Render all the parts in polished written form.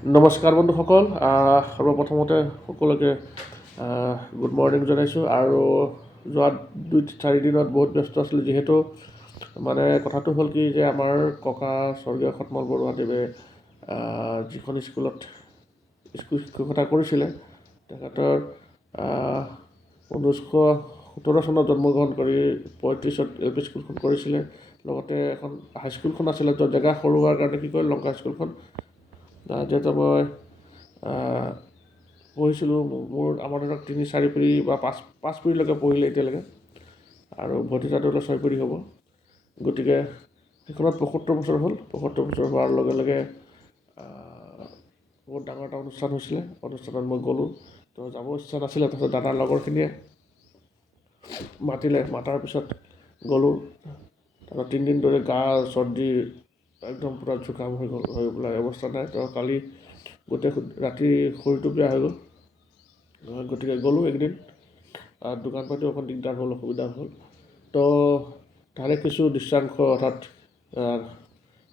নমস্কাৰ বন্ধুসকল, সৰ্বপ্ৰথমতে সকলোকে গুড মৰ্ণিং জনাইছোঁ। আৰু যোৱা 2-4 দিনত বহুত ব্যস্ত আছিলোঁ, যিহেতু মানে কথাটো হ'ল কি যে আমাৰ ককা স্বৰ্গীয় সতমল বৰুৱাদেৱে যিখন স্কুল শিক্ষকতা কৰিছিলে, তেখেতৰ 1917 চনত জন্মগ্ৰহণ কৰি 35-ত LP স্কুলখন কৰিছিলে। লগতে এখন হাইস্কুলখন আছিলে, য'ত জেগা সৰু হোৱাৰ কাৰণে কি কৰে লংকা স্কুলখন। যিহেতু মই পঢ়িছিলোঁ, আমাৰ ধৰক 3-4 পিঢ়ি বা 5 পিঢ়িলৈকে পঢ়িলে এতিয়ালৈকে, আৰু ভতিজাটো 6 পিঢ়ি হ'ব। গতিকে সেইখনত 75 বছৰ হ'ল। 75 বছৰ হোৱাৰ লগে লগে বহুত ডাঙৰ এটা অনুষ্ঠান হৈছিলে। অনুষ্ঠানত মই গ'লোঁ, তো যাব ইচ্ছা নাছিলে। তাৰপিছত দাদাৰ লগৰখিনিয়ে মাতাৰ পিছত গ'লোঁ। তাৰপিছত 3 দিন ধৰি গা চৰ্দি একদম পূৰা জুকাম হৈ পেলাই অৱস্থা নাই। তো কালি গোটেই ৰাতি শৰীৰটো বেয়া হৈ গ'ল। গতিকে গ'লোঁ একদিন, দোকান পাতিও অকণ দিগদাৰ হ'ল, অসুবিধা হ'ল। তো তাৰে কিছু দৃশ্যাংশ, অৰ্থাৎ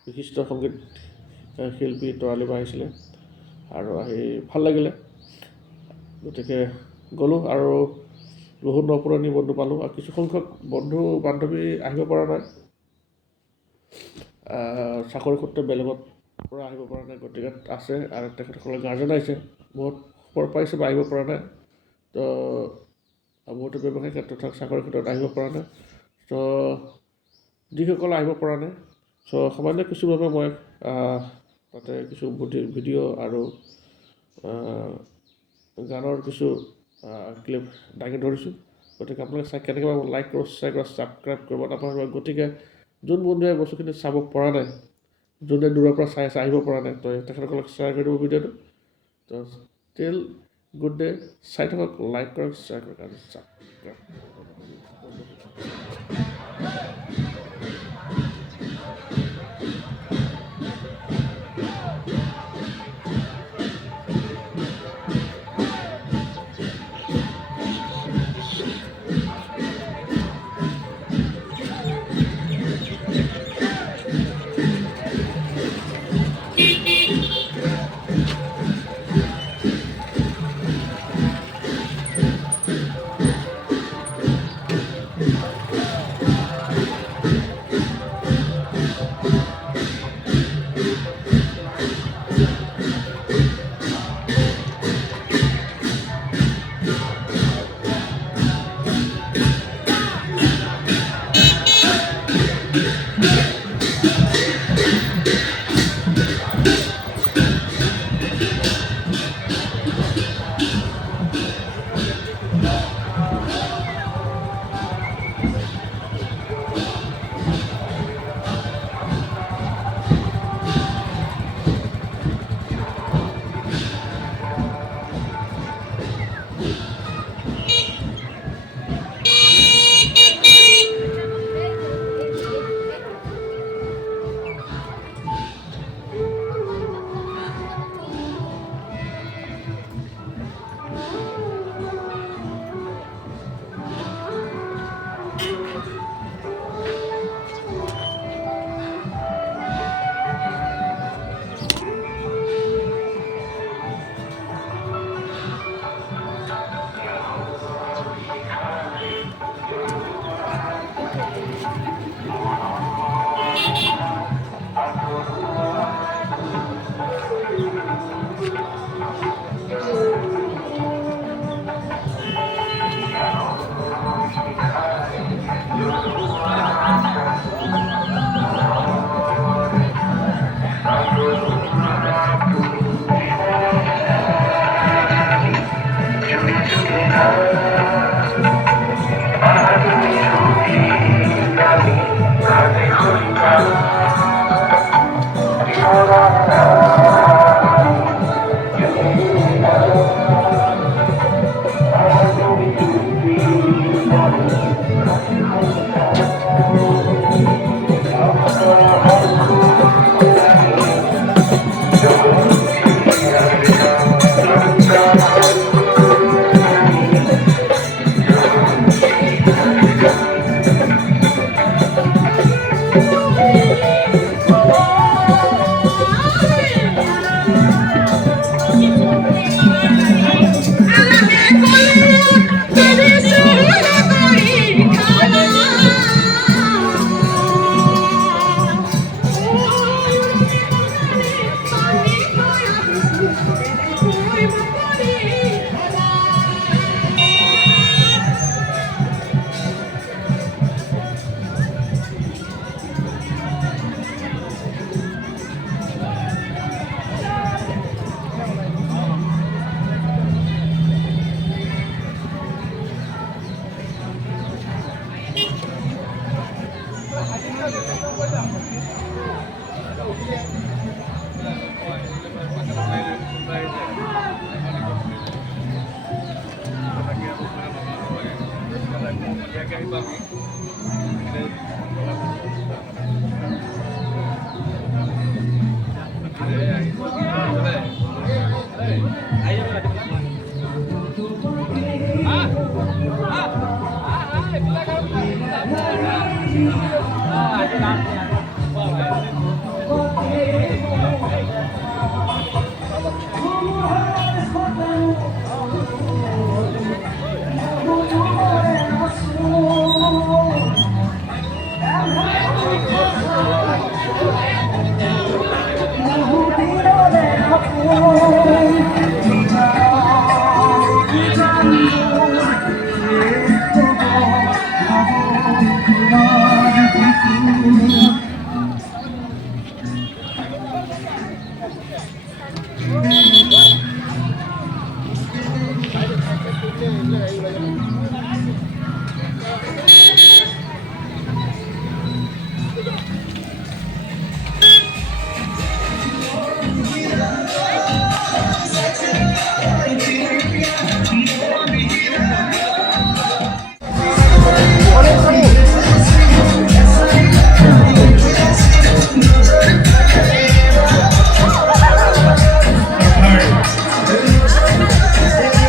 বিশিষ্ট সংগীত শিল্পী তৰালি বা আহিছিলে, আৰু আহি ভাল লাগিলে। গতিকে গ'লোঁ, আৰু বহুত নপুৰণি বন্ধু পালোঁ, আৰু কিছু সংখ্যক বন্ধু বান্ধৱী আহিব পৰা নাই, চাকৰি সূত্ৰে বেলেগত পৰা আহিব পৰা নাই। গতিকে আছে, আৰু তেখেতসকলৰ গাৰ্জেন আহিছে, বহুত খবৰ পাইছে বা আহিব পৰা নাই। তো বহুতো ব্যৱসায়িক ক্ষেত্ৰত হওক, চাকৰি ক্ষেত্ৰত আহিব পৰা নাই। তো যিসকল আহিব পৰা নাই, সামান্য কিছুভাৱে মই তাতে কিছু ভিডিঅ' আৰু গানৰ কিছু ক্লিপ দাঙি ধৰিছোঁ। গতিকে আপোনালোকে কেনেকৈ পাব, লাইক কৰক, শ্বেয়াৰ কৰক, ছাবস্ক্ৰাইব কৰিব নাপাহৰিব। গতিকে যোন বন্ধুৱে বস্তুখিনি চাব পৰা নাই, যোনে দূৰৰ পৰা চাই আহিব পৰা নাই, তো তেখেতসকলক শ্বেয়াৰ কৰি দিব ভিডিঅ'টো। তো টিল গুড ডে, চাই থাকক, লাইক কৰক, শ্বেয়াৰ কৰক আৰু ছাবস্ক্ৰাইব।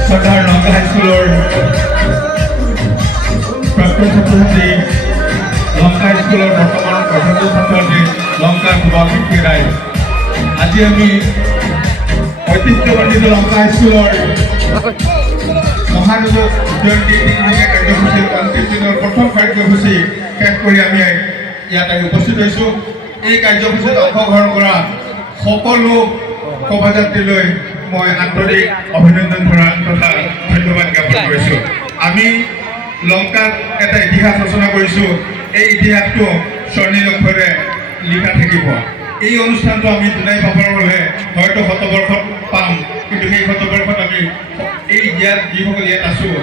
সরকার লঙ্কা হাইস্কুলের প্রাক্তন ছাত্রছাত্রী লঙ্কা হাইস্কুলের বর্তমান প্রধান ছাত্রছাত্রী লঙ্কা শুভাকাঙ্ক্ষী রায় আজি আমি ঐতিহ্যমণ্ডিত লঙ্কা হাইস্কুলের মহানগর জয়ন্তী তিনিদিনীয়া কাৰ্যসূচীৰ অন্তিম দিনৰ প্ৰথম কাৰ্যসূচী শেষ কৰি আমি ইয়াত উপস্থিত হৈছোঁ। এই কাৰ্যসূচীত অংশগ্ৰহণ কৰা সকলো শোভাযাত্ৰীলৈ মই আন্তৰিক অভিনন্দন তথা ধন্যবাদ জ্ঞাপন কৰিছোঁ। আমি লংকাত এটা ইতিহাস ৰচনা কৰিছোঁ। এই ইতিহাসটো স্বৰ্ণীল অক্ষৰে লিখা থাকিব। এই অনুষ্ঠানটো আমি জুলাই পাবৰ হ'লে হয়তো শতবৰ্ষত পাম, কিন্তু সেই শতবৰ্ষত আমি এই ইয়াত যিসকল ইয়াত আছোঁ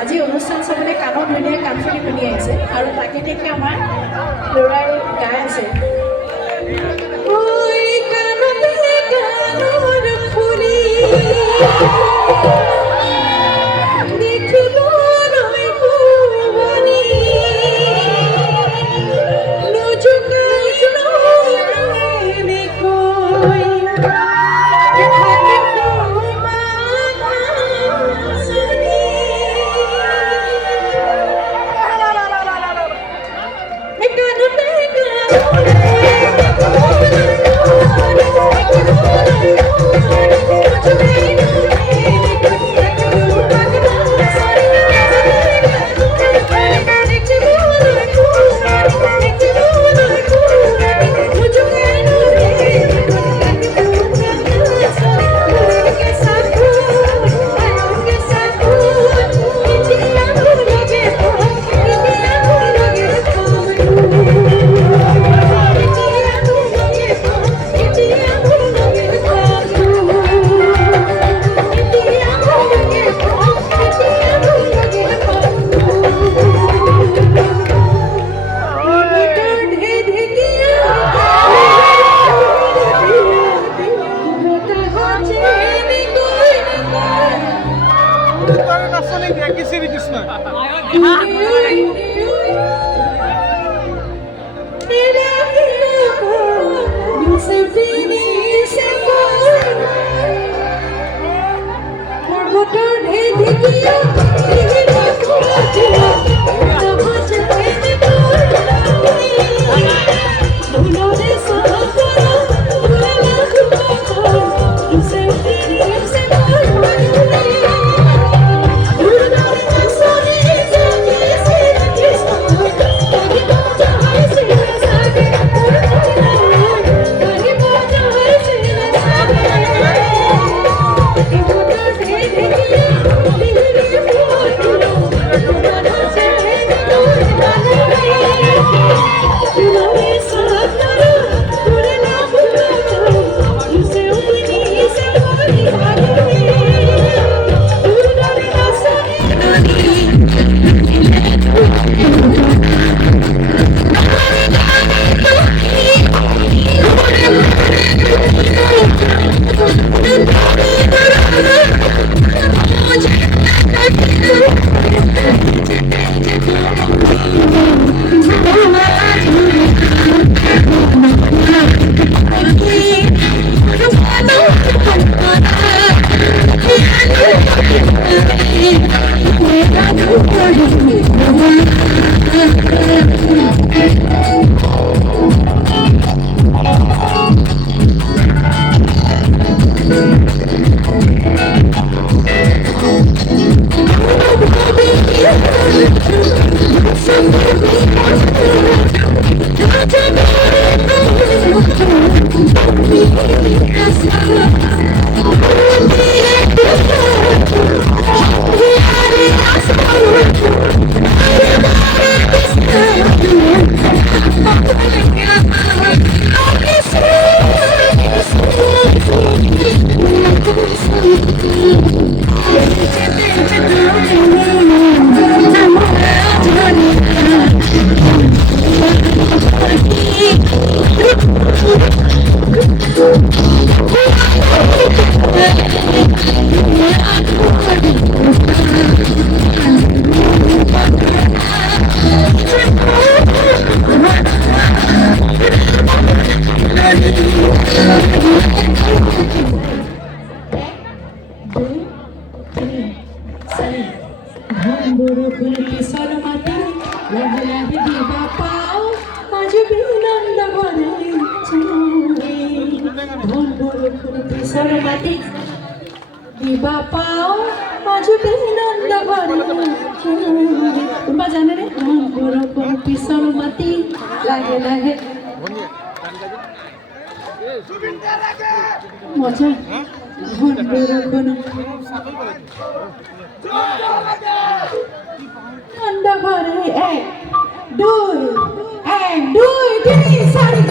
আজি অনুষ্ঠান চাবলৈ কাণত ধুনীয়া কাণফুলি পিন্ধি আহিছে আৰু তাকে দেখি আমাৰ ল'ৰাই গাই আছে ঐ কাণতে কাণৰ ফুলি দেখিবলৈ শুৱনি নোজোকাই এনেকৈ পিছৰ মাটি লাহে লাহে দিবা পাওঁ আজি বিনন্দ ভৰে ধন বৰষুণ পিছৰ মাটি দিবা পাওঁ আজি বিনন্দ ভৰে কোনোবা জানেনে ধন বৰষুণ পিছৰ মাটি লাহে লাহে মজা ধন বৰষুণ ঠান্ডা ঘরে এক দুই তিন চারি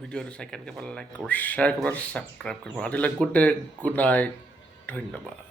ভিডিঅ'টো চাই কেনেকৈ পালে লাইক কৰিব শ্বেয়াৰ কৰিব ছাবস্ক্ৰাইব কৰিব আজিলৈ গুড ডে গুড নাইট ধন্যবাদ